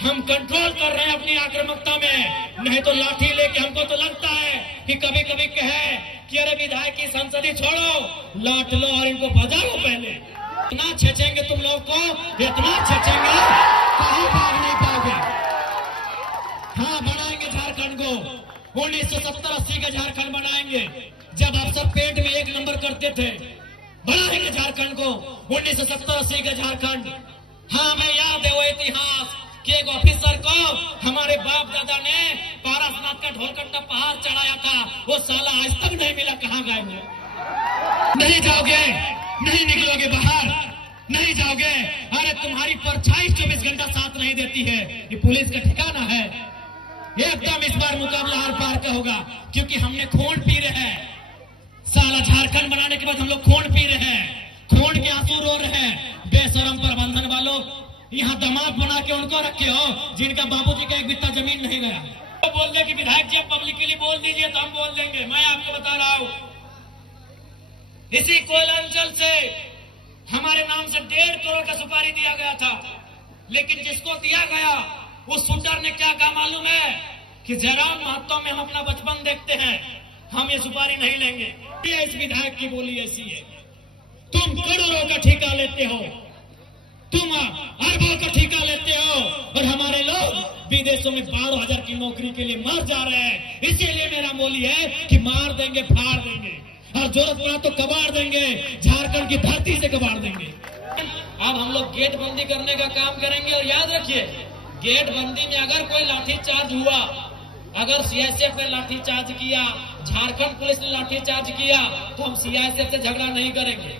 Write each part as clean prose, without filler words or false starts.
हम कंट्रोल कर रहे हैं अपनी आक्रामकता में, नहीं तो लाठी लेके हमको तो लगता है कि कभी कभी कहे कि अरे विधायक की संसदी छोड़ो, लाठ लो और इनको बजाओ। पहले इतना छेचेंगे तुम लोग को, इतना छेचेंगे कहीं भाग नहीं पाओगे। हाँ, बनाएंगे झारखंड को 1970-80 का झारखंड बनाएंगे, जब आप सब पेट में एक नंबर करते थे। बनाएंगे झारखंड को 1970-80 का झारखंड। हाँ, मैं याद है वो इतिहास कि एक ऑफिसर को हमारे बाप दादा ने पारसनाथ का ढोलकंडा पहाड़ चढ़ाया था, वो साला आज तक नहीं मिला, कहाँ गए वो? नहीं जाओगे, नहीं निकलोगे बाहर, नहीं जाओगे। अरे तुम्हारी परछाई 24 घंटा साथ नहीं देती है, ये पुलिस का ठिकाना है। एकदम इस बार मुकाबला हर पार का होगा, क्योंकि हमने खून पी रहे हैं। साला झारखंड बनाने के बाद हम लोग खून पी रहे हैं, खून के आंसू रो रहे हैं। बेशरम प्रबंधन वालों, यहाँ दामाद बना के उनको रखे हो जिनका बाबूजी का एक बित्ता जमीन नहीं गया। तो बोल दे कि विधायक जी पब्लिकली बोल दीजिए तो हम बोल देंगे। मैं आपको बता रहा हूँ, इसी कोयला अंचल से हमारे नाम से 1.5 करोड़ का सुपारी दिया गया था, लेकिन जिसको दिया गया उस शूटर ने क्या कहा मालूम है कि जयराम महतो में हम अपना बचपन देखते हैं, हम ये सुपारी नहीं लेंगे। ये इस विधायक की बोली ऐसी है। तुम करोड़ों का ठेका लेते हो, तुम अरबों का ठेका लेते हो, और हमारे लोग विदेशों में 12,000 की नौकरी के लिए मर जा रहे हैं। इसीलिए मेरा बोली है कि मार देंगे, फाड़ देंगे, और जरूरत पड़ा तो कबाड़ देंगे, झारखंड की धरती से कबाड़ देंगे। अब हम लोग गेट बंदी करने का काम करेंगे, और याद रखिए गेट बंदी में अगर कोई लाठीचार्ज हुआ, अगर सीआईएसएफ ने लाठीचार्ज किया, झारखंड पुलिस ने लाठीचार्ज किया, तो हम सीआईएसएफ से झगड़ा नहीं करेंगे,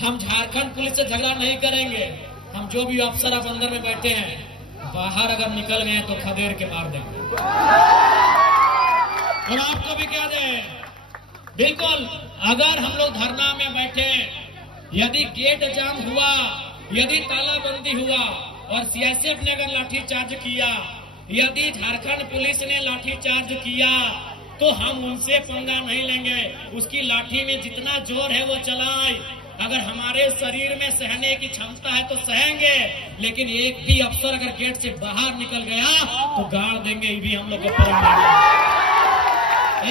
हम झारखंड पुलिस से झगड़ा नहीं करेंगे। हम जो भी अफसर अब अंदर में बैठे हैं, बाहर अगर निकल गए तो खदेड़ के मार देंगे। और आपको भी कह दें, बिल्कुल अगर हम लोग धरना में बैठे, यदि गेट जाम हुआ, यदि तालाबंदी हुआ और सीआईएसएफ ने अगर लाठीचार्ज किया, यदि झारखंड पुलिस ने लाठीचार्ज किया, तो हम उनसे पंगा नहीं लेंगे। उसकी लाठी में जितना जोर है वो चलाएं। अगर हमारे शरीर में सहने की क्षमता है तो सहेंगे, लेकिन एक भी अफसर अगर गेट से बाहर निकल गया तो गाड़ देंगे, ये भी हम लोग को परम नहीं।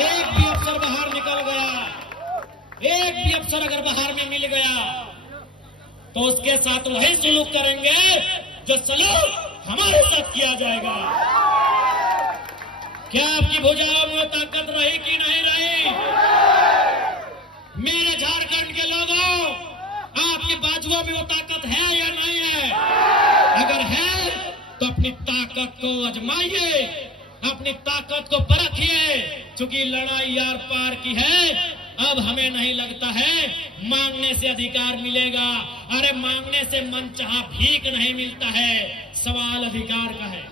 एक भी अफसर बाहर निकल गया, एक भी अफसर अगर बाहर में मिल गया तो उसके साथ वही सलूक करेंगे जो सलूक हमारे साथ किया जाएगा। क्या आपकी भुजाओं में ताकत रही कि नहीं रही? मेरे झारखंड के लोगों, आपके बाजुओं में वो ताकत है या नहीं है? अगर है तो अपनी ताकत को आजमाइए, अपनी ताकत को परखिए, क्योंकि लड़ाई यार पार की है। अब हमें नहीं लगता है मांगने से अधिकार मिलेगा। अरे मांगने से मनचाहा भीख नहीं मिलता है, सवाल अधिकार का है।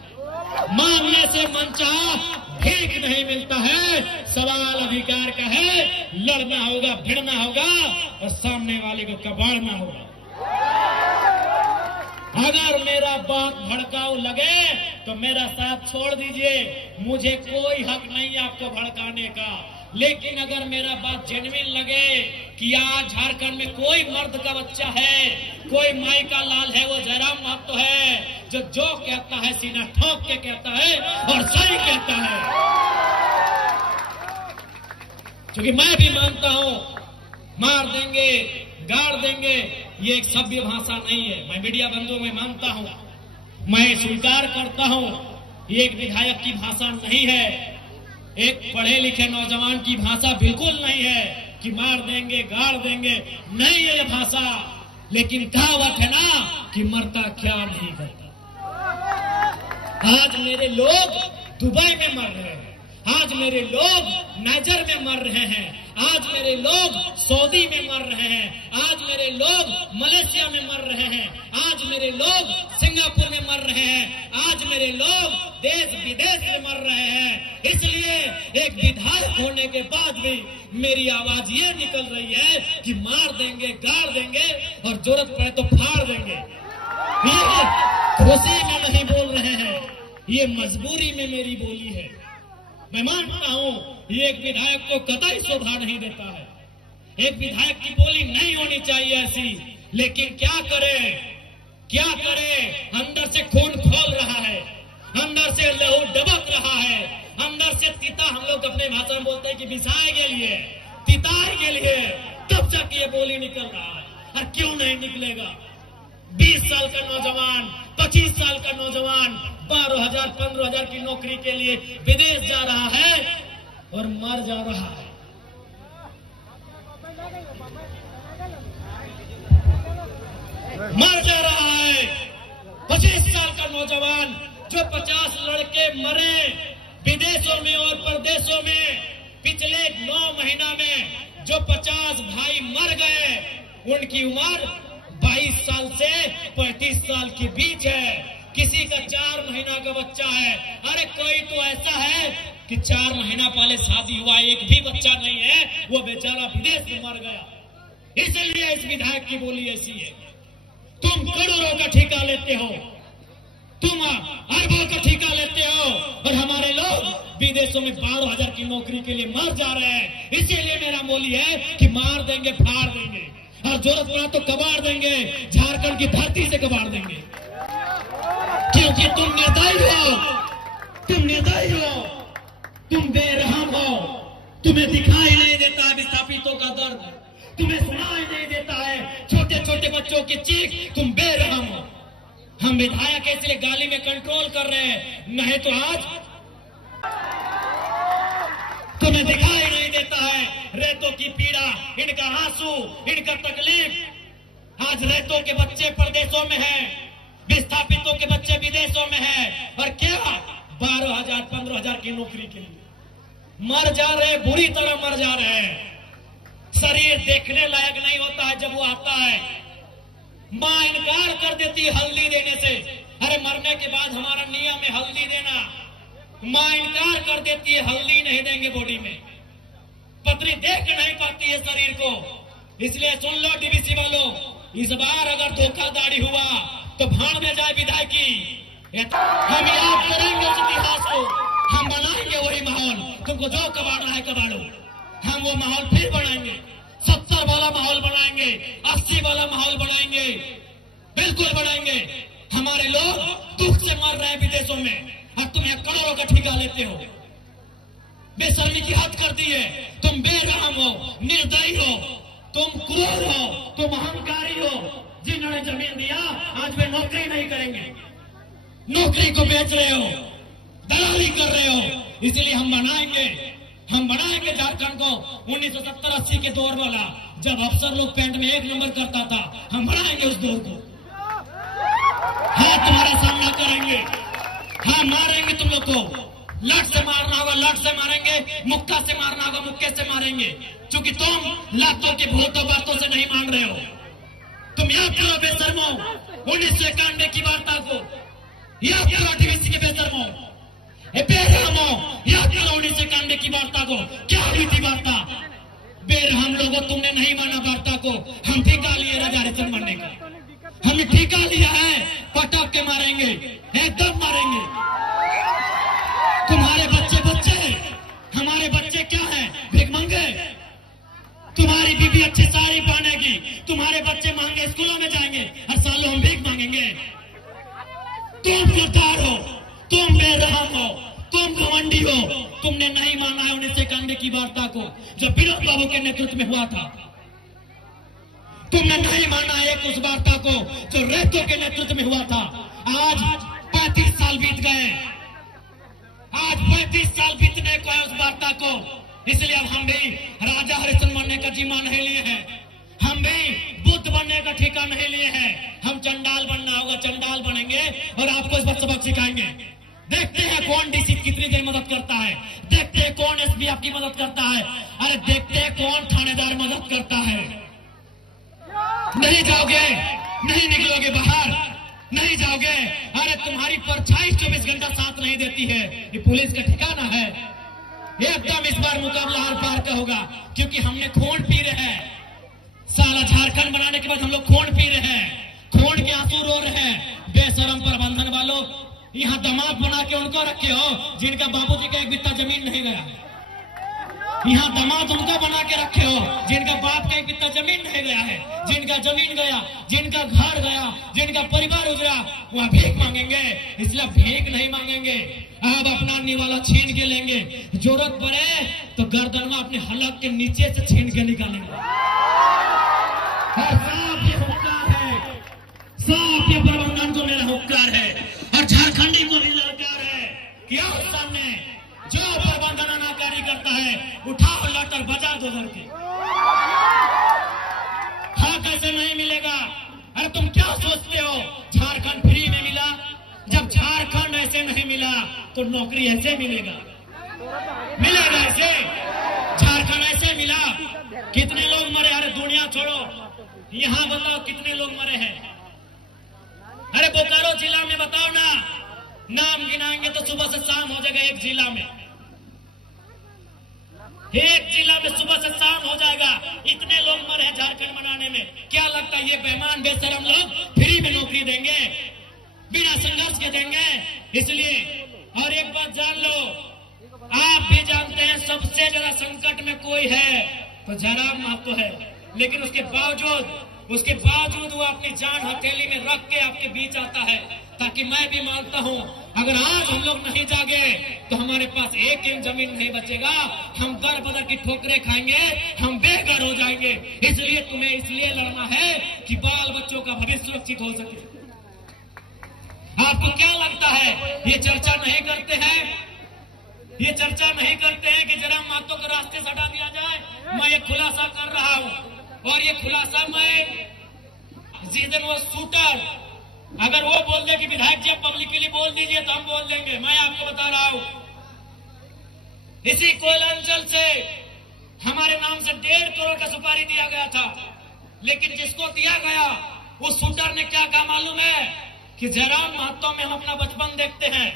मांगने से मनचाहा भीख नहीं मिलता है, सवाल अधिकार का है। लड़ना होगा, भिड़ना होगा और सामने वाले को कबाड़ना होगा। अगर मेरा बात भड़काऊ लगे तो मेरा साथ छोड़ दीजिए, मुझे कोई हक नहीं आपको भड़काने का। लेकिन अगर मेरा बात जेन्युइन लगे कि आज झारखंड में कोई मर्द का बच्चा है, कोई माई का लाल है, वो जयराम महतो है, जो कहता है सीना ठोक के कहता है और सही कहता है। क्योंकि मैं भी मानता हूं मार देंगे, गाड़ देंगे, ये एक सभ्य भाषा नहीं है। मैं मीडिया बंधुओं में मानता हूं, मैं स्वीकार करता हूं, ये एक विधायक की भाषा नहीं है, एक पढ़े लिखे नौजवान की भाषा बिल्कुल नहीं है कि मार देंगे, गाड़ देंगे, नहीं है ये भाषा। लेकिन कहावत है ना कि मरता क्या नहीं करता। आज मेरे लोग दुबई में मर रहे हैं, आज मेरे लोग नाइजर में मर रहे हैं, आज मेरे लोग सऊदी में मर रहे हैं, आज मेरे लोग मलेशिया में मर रहे हैं, आज मेरे लोग सिंगापुर में मर रहे हैं, आज मेरे लोग देश विदेश में मर रहे हैं। इसलिए एक विधायक होने के बाद भी मेरी आवाज ये निकल रही है कि मार देंगे, गाड़ देंगे और जरूरत पड़े तो फाड़ देंगे। ये खुशी में नहीं बोल रहे हैं, ये मजबूरी में मेरी बोली है। मैं मानता हूं ये एक विधायक को कतई शोभा नहीं देता है, एक विधायक की बोली नहीं होनी चाहिए ऐसी। लेकिन क्या करे, क्या करे, अंदर से खून खौल रहा है, से लहू डबक रहा है, अंदर से तीता, हम लोग अपने भाषा में बोलते हैं कि बिसाए के लिए, तिताए के लिए, तब तक ये बोली निकल रहा है। और क्यों नहीं निकलेगा? 20 साल का नौजवान, 25 साल का नौजवान 12,000 15,000 की नौकरी के लिए विदेश जा रहा है और मर जा रहा है। मर जा रहा है। 25 साल का नौजवान, जो 50 लड़के मरे विदेशों में और परदेशों में, पिछले 9 महीना में जो 50 भाई मर गए, उनकी उम्र 22 साल से 35 साल के बीच है। किसी का 4 महीना का बच्चा है। अरे कोई तो ऐसा है कि 4 महीना पहले शादी हुआ, एक भी बच्चा नहीं है, वो बेचारा विदेश में मर गया। इसलिए इस विधायक की बोली ऐसी है। तुम करोड़ों का ठेका लेते हो, तुम अरबों का ठेका लेते हो, और हमारे लोग विदेशों में 12,000 की नौकरी के लिए मर जा रहे हैं। इसीलिए मेरा बोली है कि मार देंगे, फाड़ देंगे, और जरूरत पड़ा तो कबाड़ देंगे, झारखंड की धरती से कबाड़ देंगे। क्योंकि तुम निर्दयी हो, तुम निर्दयी हो, तुम बेरहम हो। तुम्हें दिखाई नहीं देता है विस्थापितों का दर्द, तुम्हें सुनाई नहीं देता है छोटे छोटे बच्चों की चीख, तुम बेरहम हो। हम विधायक इसलिए गाली में कंट्रोल कर रहे हैं, नहीं तो आज तुम्हें दिखाई नहीं देता है रेतों की पीड़ा, इनका आंसू, इनका तकलीफ। आज रेतों के बच्चे परदेशों में हैं, विस्थापितों के बच्चे विदेशों में हैं, और क्या 12,000 15,000 की नौकरी के लिए मर जा रहे, बुरी तरह मर जा रहे हैं। शरीर देखने लायक नहीं होता है जब वो आता है। मां इनकार कर देती है हल्दी देने से। अरे मरने के बाद हमारा नियम है हल्दी देना, मां इनकार कर देती है, हल्दी नहीं देंगे बॉडी में। पत्नी देख नहीं पाती है शरीर को। इसलिए सुन लो डीवीसी वालों, इस बार अगर धोखाधड़ी हुआ तो भाड़ में जाए विधायकी। हम याद करेंगे उस इतिहास को, हम बनाएंगे वही माहौल। तुमको जो कबाड़ना है कबाड़ो, हम वो माहौल फिर बनाएंगे। 70 वाला माहौल बनाएंगे, 80 वाला माहौल बनाएंगे, बिल्कुल बनाएंगे। हमारे लोग दुख से मर रहे हैं विदेशों में, और तुम यहाँ करोड़ों का ठेका लेते हो। बेशर्मी की हद कर दी है। तुम बेरहम हो, निर्दयी हो, तुम क्रूर हो, तुम अहंकारी हो। जिन्होंने जमीन दिया आज वे नौकरी नहीं करेंगे, नौकरी को बेच रहे हो, दलाली कर रहे हो। इसलिए हम बनाएंगे झारखंड को 1970-80 के दौर वाला, जब अफसर लोग पैंट में 1 नंबर करता था। हम बनाएंगे उस दौर को। हाँ, तुम्हारा सामना करेंगे, हाँ मारेंगे तुम लोग को। लट से मारना होगा लट से मारेंगे, मुक्का से मारना होगा मुक्के से मारेंगे, क्योंकि तुम लातों के भूतों बातों से नहीं मान रहे हो। तुम याद करो बेशर्मो 1991 की वार्ता को, याद करो डीवीसी के बेशर्मो, बेरहमो, याद करो 1991 की वार्ता को। क्या हुई थी वार्ता? बेरहम लोगों, तुमने नहीं माना वार्ता को। हम ठेका लिए राजा हरिश्चंद्र मरने का, हमने ठेका लिया है, पटक के मारेंगे, एकदम मारेंगे। तुम्हारे बच्चे हमारे बच्चे क्या है? भिखमंगे। तुम्हारी बीबी अच्छी साड़ी पहनेगी, तुम्हारे बच्चे महंगे स्कूलों में जाएंगे, हर साल हम भीख मांगेंगे। तुम गद्दार हो, तुम बेरहम हो, तुम घमंडी हो। तुमने नहीं माना है 1991 की वार्ता को, जो विनोद बाबू के नेतृत्व में हुआ था। तुमने नहीं माना है उस वार्ता को जो रेतों के नेतृत्व में हुआ था। आज 35 साल बीत गए, आज 35 साल बीतने को है उस वार्ता को। इसलिए अब हम भी राजा हरिश्चंद्र बनने का जिम्मा नहीं लिए हैं, हम भी बुद्ध बनने का ठेका नहीं लिए हैं। हम चंडाल बनना होगा, चंडाल बनेंगे और आपको इस पर सबक सिखाएंगे। देखते हैं कौन डीसी कितनी देर मदद करता है, देखते हैं कौन एसपी आपकी मदद करता है, अरे देखते हैं कौन थानेदार मदद करता है। नहीं जाओगे, नहीं निकलोगे बाहर, नहीं जाओगे। अरे तुम्हारी परछाई 24 घंटा साथ नहीं देती है, ये पुलिस का ठिकाना है। एकदम इस बार मुकाबला हर पार का होगा, क्योंकि हमने खून पी रहे हैं। साला झारखंड बनाने के बाद हम लोग खून पी रहे हैं, खून के आंसू रो रहे हैं। बेशरम प्रबंधन वालों, यहाँ दामाद बना के उनको रखे हो जिनका बाबूजी का 1 बित्ता जमीन नहीं गया। यहाँ दामाद उनको बना के रखे हो जिनका बाप का एक बित्ता जमीन नहीं गया है, जिनका जमीन गया, जिनका घर गया, जिनका परिवार उजड़ा, वह भीख मांगेंगे। इसलिए भीख नहीं मांगेंगे, अब अपना निवाला छीन के लेंगे। जरूरत पड़े तो गर्दन में अपने हलक के नीचे से छीन के निकालेंगे। और साफ ये हुक्कार है, साफ ये प्रबंधन को मेरा हुक्कार है और झारखंडी को भी ललकार है कि आओ सामने, जो प्रबंधन अनाकारी करता है उठाओ लट और बजा दो घर के। हाँ, कैसे नहीं मिलेगा? अरे तुम क्या सोचते हो झारखंड फ्री में मिला? जब झारखंड ऐसे नहीं मिला तो नौकरी ऐसे मिलेगा? मिलेगा ऐसे? झारखंड ऐसे मिला? कितने लोग मरे? अरे दुनिया छोड़ो, यहाँ बताओ कितने लोग मरे हैं? अरे बोकारो जिला में बताओ ना, नाम गिनाएंगे तो सुबह से शाम हो जाएगा। एक जिला में सुबह से शाम हो जाएगा। इतने लोग मरे हैं झारखंड बनाने में। क्या लगता है ये बेईमान बेशरम लोग फ्री में नौकरी देंगे? बिना संघर्ष के देंगे? इसलिए और एक बात जान लो, आप भी जानते हैं सबसे ज्यादा संकट में कोई है तो जयराम महतो है, लेकिन उसके बावजूद वो अपनी जान हथेली में रख के आपके बीच आता है, ताकि मैं भी मानता हूं अगर आज हम लोग नहीं जागे तो हमारे पास एक इंच जमीन नहीं बचेगा, हम दर बदर की ठोकरें खाएंगे, हम बेघर हो जाएंगे। इसलिए तुम्हें इसलिए लड़ना है कि बाल बच्चों का भविष्य सुरक्षित हो सके। आपको क्या लगता है ये चर्चा नहीं करते हैं? ये चर्चा नहीं करते हैं कि जयराम महतो को रास्ते से हटा दिया जाए? मैं ये खुलासा कर रहा हूं और ये खुलासा मैं जिस दिन वो शूटर अगर वो बोल दे कि विधायक जी आप पब्लिकली बोल दीजिए तो हम बोल देंगे। मैं आपको बता रहा हूं, इसी कोयलांचल से हमारे नाम से 1.5 करोड़ का सुपारी दिया गया था, लेकिन जिसको दिया गया उस शूटर ने क्या कहा मालूम है? कि जयराम महतो में हम अपना बचपन देखते हैं,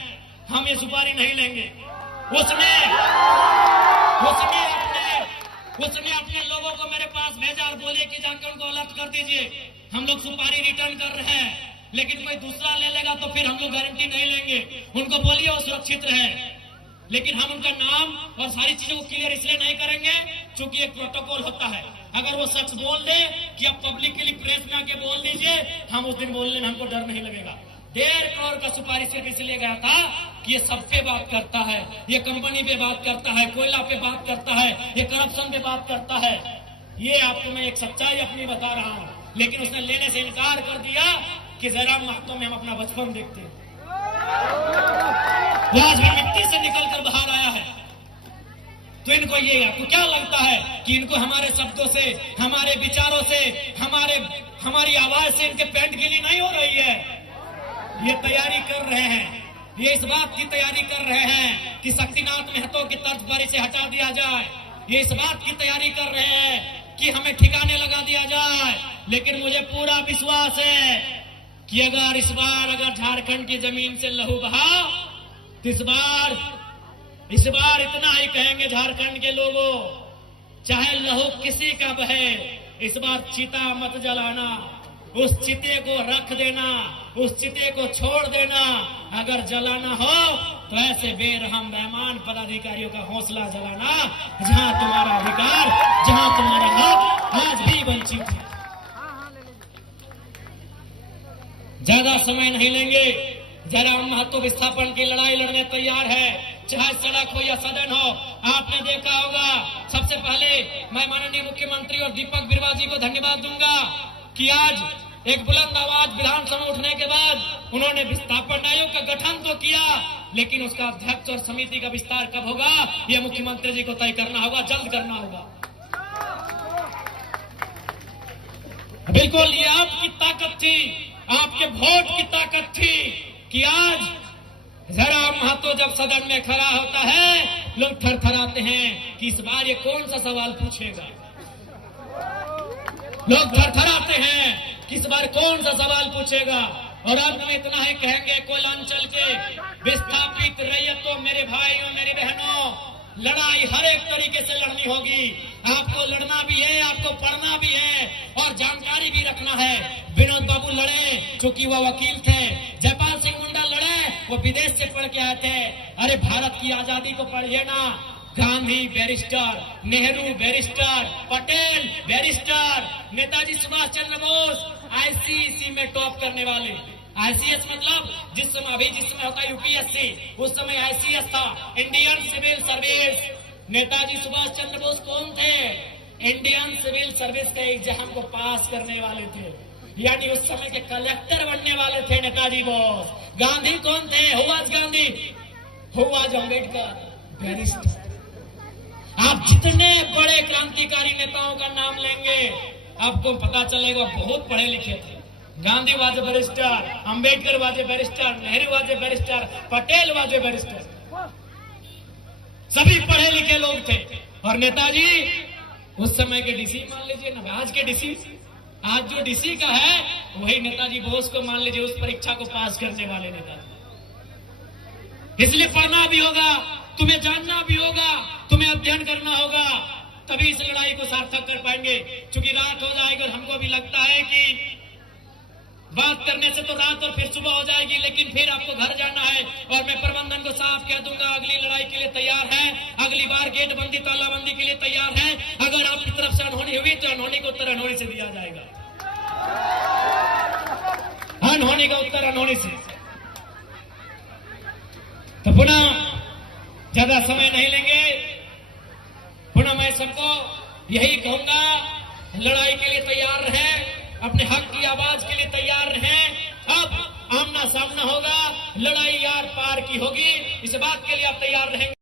हम ये सुपारी नहीं लेंगे। उसने अपने लोगों को मेरे पास भेजा और बोले कि जाकर उनको अलर्ट कर दीजिए, हम लोग सुपारी रिटर्न कर रहे हैं, लेकिन कोई दूसरा ले लेगा तो फिर हम लोग गारंटी नहीं लेंगे। उनको बोलिए वो सुरक्षित रहे, लेकिन हम उनका नाम और सारी चीजों को क्लियर इसलिए नहीं करेंगे क्योंकि एक प्रोटोकॉल होता है। अगर वो शख्स बोल दे कि आप पब्लिकली प्रेस में आके बोल दीजिए, हम उस दिन बोलने में हमको डर नहीं लगेगा। 1.5 करोड़ का सुपारी सिर्फ इसलिए गया था कि ये सब पे बात करता है, ये कंपनी पे बात करता है, कोयला पे बात करता है, ये करप्शन पे बात करता है। ये आपको मैं एक सच्चाई अपनी बता रहा हूं, लेकिन उसने लेने से इनकार कर दिया कि जयराम महतो में हम अपना बचपन देखते हैं। वो आज भी मिट्टी से निकलकर बाहर आया है। तो इनको ये आपको क्या लगता है कि इनको हमारे शब्दों से, हमारे विचारों से, हमारी आवाज से इनके पेंट गिली नहीं हो रही है? ये तैयारी कर रहे हैं, ये इस बात की तैयारी कर रहे हैं कि शक्तिनाथ महतो की तर्ज पर इसे हटा दिया जाए। ये इस बात की तैयारी कर रहे हैं कि हमें ठिकाने लगा दिया जाए। लेकिन मुझे पूरा विश्वास है कि अगर इस बार झारखंड की जमीन से लहू बहा तो इस बार इतना ही कहेंगे झारखंड के लोगों, चाहे लहू किसी का बहे, इस बार चिता मत जलाना, उस चिते को रख देना, उस चिते को छोड़ देना। अगर जलाना हो तो ऐसे बेरहम बेईमान पदाधिकारियों का हौसला जलाना जहां तुम्हारा अधिकार, जहां तुम्हारा हक आज भी वंचित है। ज्यादा समय नहीं लेंगे, जयराम महतो विस्थापन की लड़ाई लड़ने तैयार है, चाहे सड़क हो या सदन हो। आपने देखा होगा, सबसे पहले मैं माननीय मुख्यमंत्री और दीपक बिरुवा जी को धन्यवाद दूंगा कि आज एक बुलंद आवाज विधानसभा में उठने के बाद उन्होंने विस्थापन आयोग का गठन तो किया, लेकिन उसका अध्यक्ष और समिति का विस्तार कब होगा यह मुख्यमंत्री जी को तय करना होगा, जल्द करना होगा। बिल्कुल ये आपकी ताकत थी, आपके वोट की ताकत थी कि आज जयराम महतो जब सदन में खड़ा होता है लोग थरथराते हैं कि इस बार ये कौन सा सवाल पूछेगा। लोग थरथराते हैं कि इस बार कौन सा सवाल पूछेगा। और अब हम इतना ही कहेंगे, कोयलांचल के विस्थापित रैयतों, मेरे भाइयों मेरी बहनों, लड़ाई हर एक तरीके से लड़नी होगी। आपको लड़ना भी है, आपको पढ़ना भी है और जानकारी भी रखना है। विनोद बाबू लड़े क्योंकि वह वकील थे, जयपाल सिंह मुंडा लड़े वो विदेश से पढ़ के आए थे। अरे भारत की आजादी को पढ़िए ना, Gandhi barrister, Nehru barrister, Patel barrister, Netaji Subhash Chandra Bose ICSE में टॉप करने वाले। आईसीएस मतलब जिस समय होता है यूपीएससी, उस समय आईसीएस था, Indian civil service. Netaji Subhash Chandra Bose कौन थे? इंडियन सिविल सर्विस का एग्जाम को पास करने वाले थे, यानी उस समय के कलेक्टर बनने वाले थे नेताजी बोस। गांधी कौन थे? Who was Gandhi, who was Ambedkar, barrister. आप जितने बड़े क्रांतिकारी नेताओं का नाम लेंगे आपको पता चलेगा बहुत पढ़े लिखे थे। गांधी वाजे बैरिस्टर, अंबेडकर वाजे बैरिस्टर, नेहरू वाजे बैरिस्टर, पटेल वाजे बैरिस्टर, सभी पढ़े लिखे लोग थे। और नेताजी उस समय के डीसी मान लीजिए ना, आज के डीसी, आज जो डीसी का है वही नेताजी बोस को मान लीजिए, उस परीक्षा को पास करने वाले नेताजी। इसलिए पढ़ना भी होगा, तुम्हें जानना भी होगा, तुम्हें अध्ययन करना होगा, तभी इस लड़ाई को सार्थक कर पाएंगे। क्योंकि रात हो जाएगी और हमको भी लगता है कि बात करने से तो रात और फिर सुबह हो जाएगी, लेकिन फिर आपको घर जाना है। और मैं प्रबंधन को साफ कह दूंगा, अगली लड़ाई के लिए तैयार है, अगली बार गेट बंदी तालाबंदी के लिए तैयार है। अगर आपकी तरफ से अनहोनी हुई तो अनहोनी का उत्तर अनहोनी से दिया जाएगा, अनहोनी का उत्तर अनहोनी से। तो पुनः ज्यादा समय नहीं लेंगे, पुनः मैं सबको यही कहूंगा, लड़ाई के लिए तैयार रहें, अपने हक की आवाज के लिए तैयार रहें। अब आमना सामना होगा, लड़ाई यार पार की होगी, इस बात के लिए आप तैयार रहेंगे।